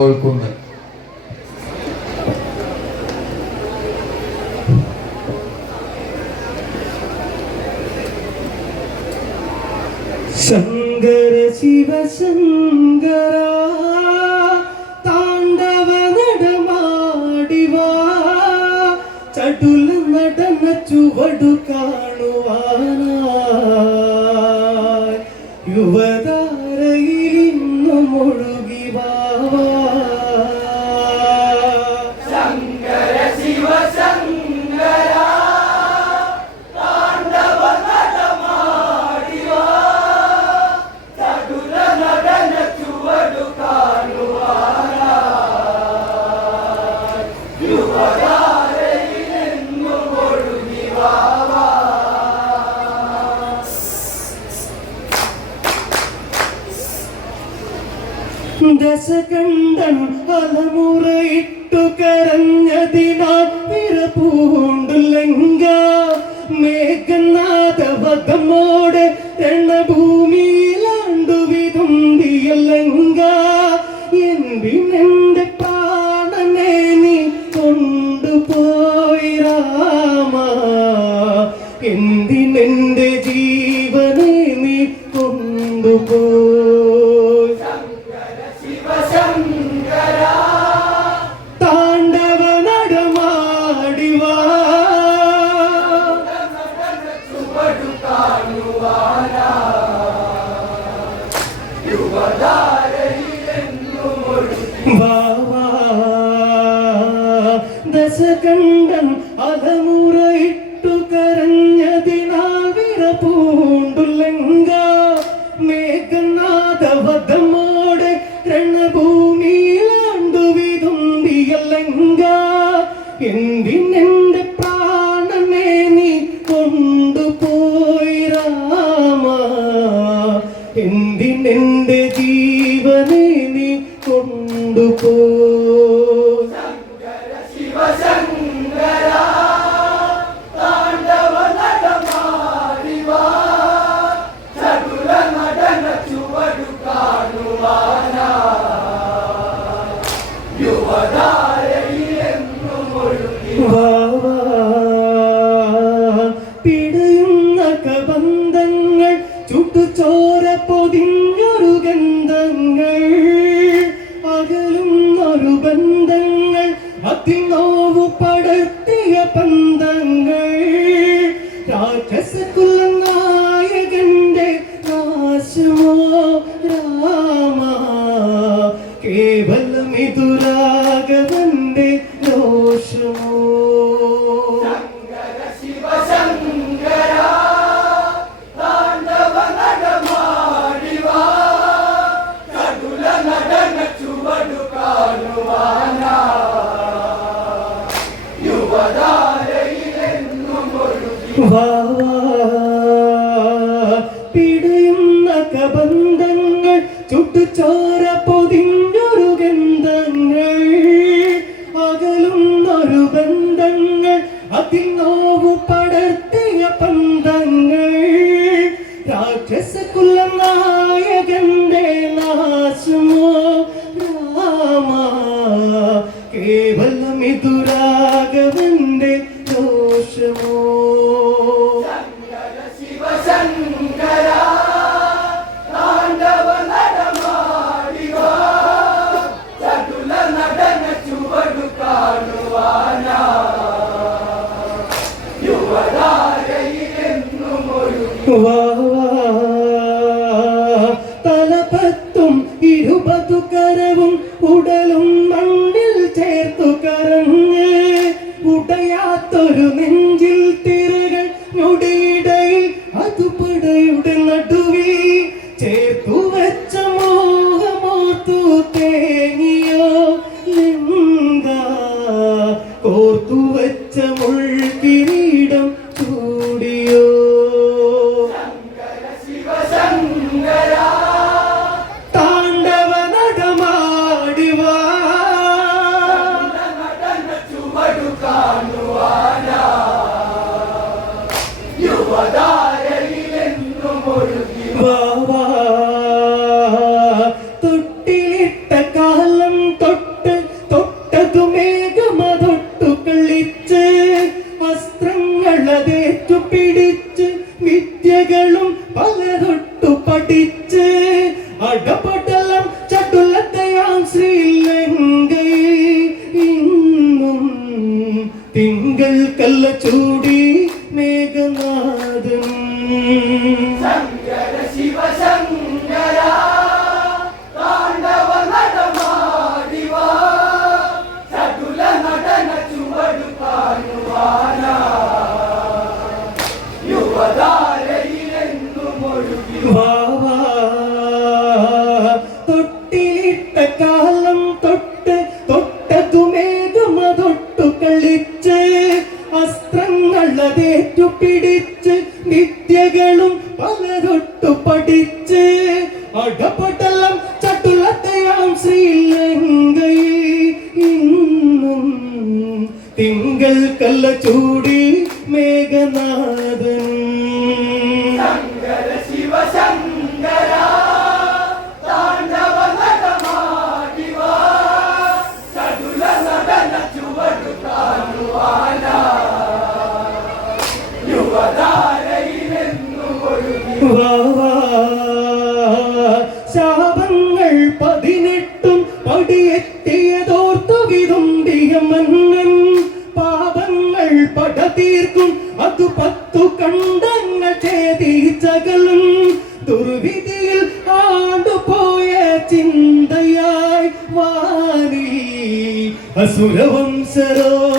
തോൽക്കുന്നത് ശങ്കര ശിവശങ്കര താണ്ഡവ നടമാടിവാ ചടുല നടന ചുവടു കാണുവാനായി. യുവതാരയിലിന്നു മുഴുകി ദശകണ്ഠൻ അലമുറയിട്ടു കരഞ്ഞതിനാൽ പിറപൂണ്ടു ലങ്ക മേഘനാഥവതമോടെ രണഭൂമിയിലാണ്ടു ദശകണ്ഠൻ അലമുറയിട്ടു കരഞ്ഞതിനാൽ വിറപൂണ്ടു ലങ്ക മേഘനാഥവധമോടെ രണഭൂമിയിലാണ്ടു വിതുമ്പിയ ലങ്ക എന്തിനെന്റെ പ്രാണനെ നീ കൊണ്ടുപോയി രാമ? എന്തിനെന്റെ ജീവനെ നീ കൊണ്ടുപോയി? கண்கள் கள்ள சூடி പട തീർക്കും. അതു പത്തു കണ്ടങ്ങൾ ഛേദിച്ചകലും. ദുർവിധിയിൽ ആണ്ടുപോയ ചിന്തയായി വാരി അസുരവംശരോധനങ്ങൾ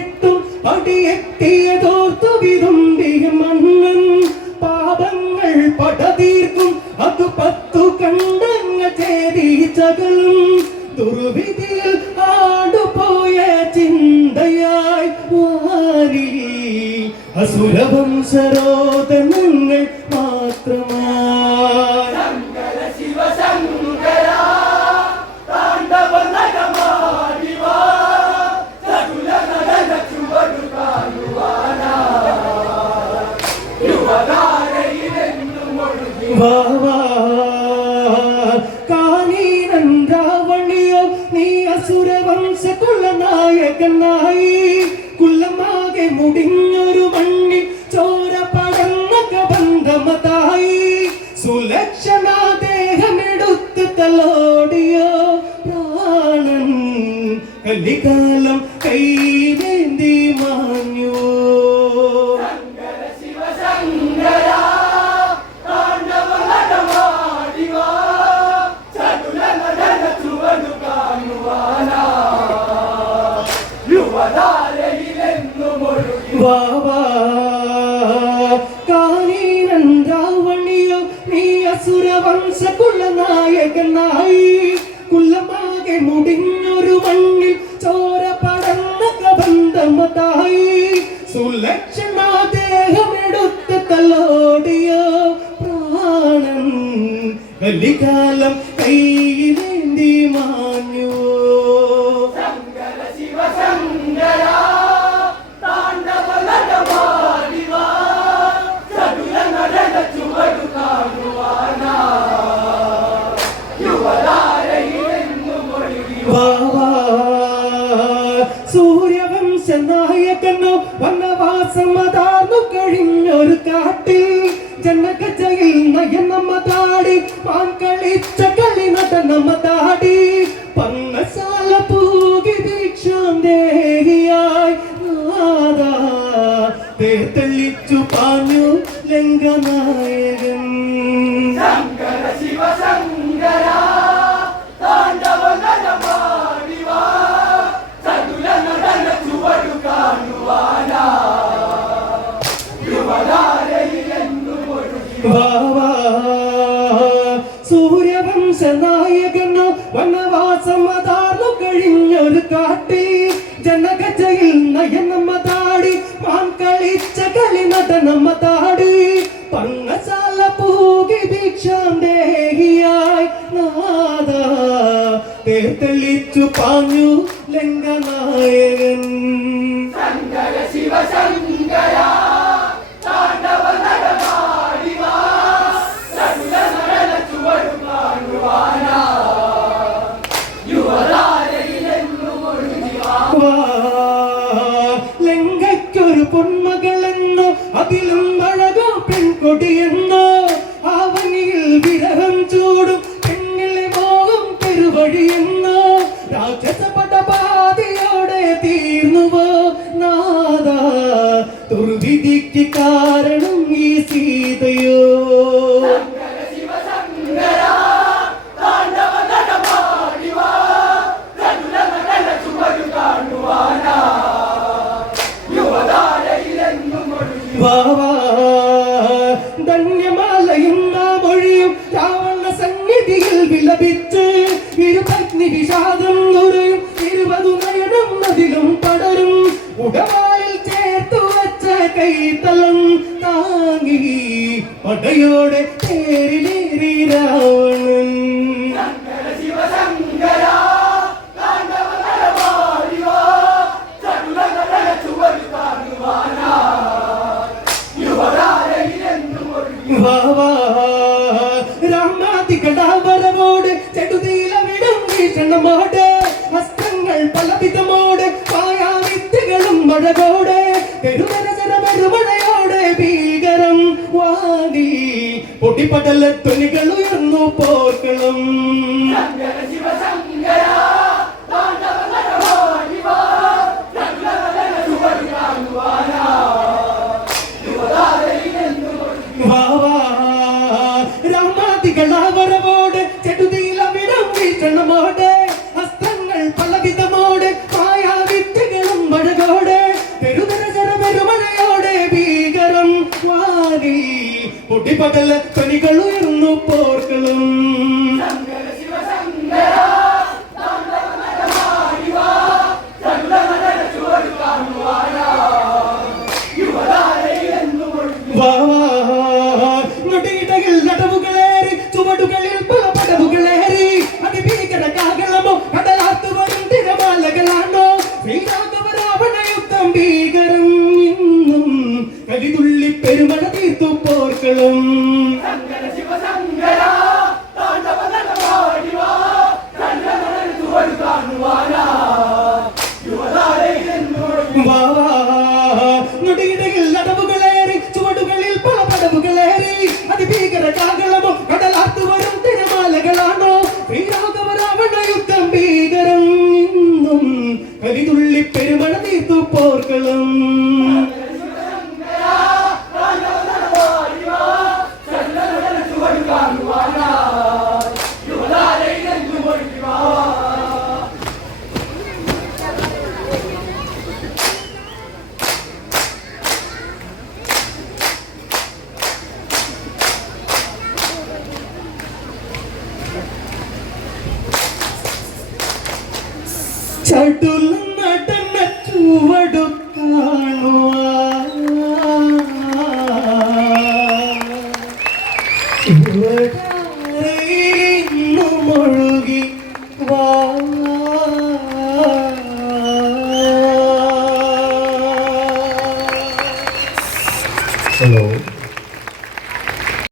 പതിനെട്ടും അടിയെത്തിയതോർത്തു വിതുമ്പിയ മണ്ണൻ. പാപങ്ങൾ പടതീർക്കും അത് പത്തു കണ്ടങ്ങ ചേരിച്ചകളും ദുർവിധിയിൽ ആടുപോയ ചിന്തയായി വാരി അസുരവംശരോധനങ്ങൾ മാത്രമായി അസുരവംശ കുലനായകനായി കുലമാകെ മുടിഞ്ഞൊരു മണ്ണിൽ ചോര പടന്ന കബന്ധമതായി സുലക്ഷണ ദേഹമെടുത്ത് തലോടിയോ പ്രാണൻ കലികാലം കൈവേന്തി കാനീനൻ രാവണിയോ നീ അസുരവംശ കുലനായകനായി കുലമാകെ മുടിഞ്ഞൊരു മണ്ണിൽ ചോര പടന്ന കബന്ധമതായി. സുലക്ഷണ ദേഹമെടുത്ത് തലോടിയോ പ്രാണൻ കലികാലം കൈയിലേന്തി മാഞ്ഞു വനവാസമതാർന്നു കഴിഞ്ഞൊരു കാട്ടിൽ ജനകജയിൽ നയനമതാടി പാൻ കളിച്ച കളി നടനമതാടി പന്നശാല പൂകി ഭിക്ഷാന്തേഹിയായി നാദാ. തേത്തള്ളിച്ചു പാഞ്ഞു ലങ്കനായകൻ കളി നടനമതാടി പണ്ണശാല പൂകി ഭിക്ഷാന്തേഹിയായി നാദാ. തേർത്തെളിച്ചു പാഞ്ഞു ശങ്കര ശിവശങ്കര താണ്ഡവ ധന്യമാലയുന്ന മൊഴിയും രാവണ സന്നിധിയിൽ വിലപിച്ച് ഇരുപത്നി വിഷാദം നുരയും ഇരുപതു നയനം അതിലും പടരും. ഉടവായിൽ ചേർത്തു വച്ച കൈത്തലം താങ്ങി പടയോടെ പടലത്തുണികൾ ഉയർന്നു പോർക്കണം ധ്വനികൾ ഉയർന്നു പോർക്കളും ഭീകരം എന്നും കലിതുള്ളി പെരുമഴ തീർത്തു പോർക്കളും. துள்ளி பெருமளவு இது போர்களும். പൂവടുത്തു